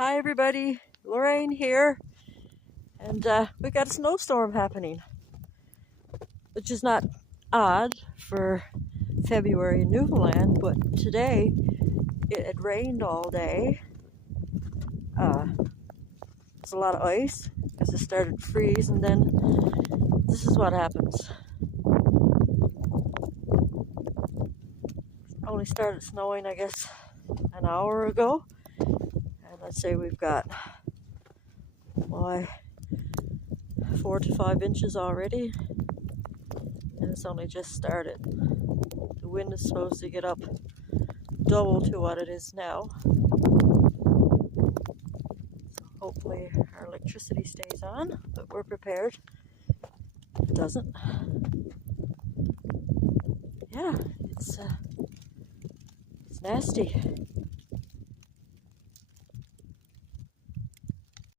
Hi everybody, Lorraine here, and we got a snowstorm happening, which is not odd for February in Newfoundland, but today it had rained all day. There's a lot of ice because it started to freeze, and then this is what happens. It only started snowing, I guess, an hour ago, and I'd say we've got 4 to 5 inches already, and it's only just started. The wind is supposed to get up double to what it is now. So hopefully our electricity stays on, but we're prepared. If it doesn't, yeah, it's nasty.